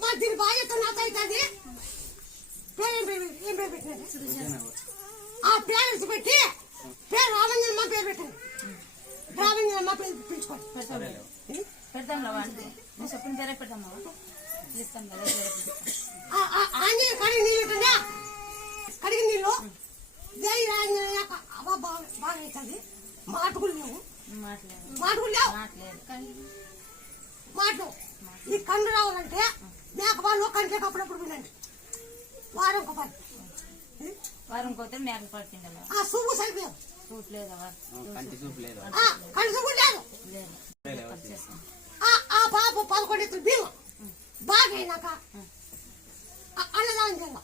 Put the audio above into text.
మా దీని బాధ్యత నాతో అవుతుంది. ఏం పేరు పెట్టినది? ఆ పేరెంట్స్ పెట్టి పేరు రామంజనమ్మ పేరు పెట్టండి. రామంజనమ్మ పేరు పిలుచుకోండి. చెప్పిన పేరే పెడతామా? పిలుస్తాం కదా. ఆంజనేయ కడిగి నీళ్ళు పెట్టండి. కడిగి నీళ్ళు జై ఆంజనేయ బాగా అవుతుంది. మాటలు లేవు, మాటలు లేవు, మాటలు. ఈ కన్ను రావాలంటే మేకపాలు కంటే అప్పుడప్పుడు వినండి. వారం పోతే మేక పడుతుంది. ఆ సూపు సరిపోయావు. సూప్ లేదా? కంటి సూపు లేదు. ఆ పాప 11 బియ్యం బాగా అయినాక అన్నదానం చేయాలి.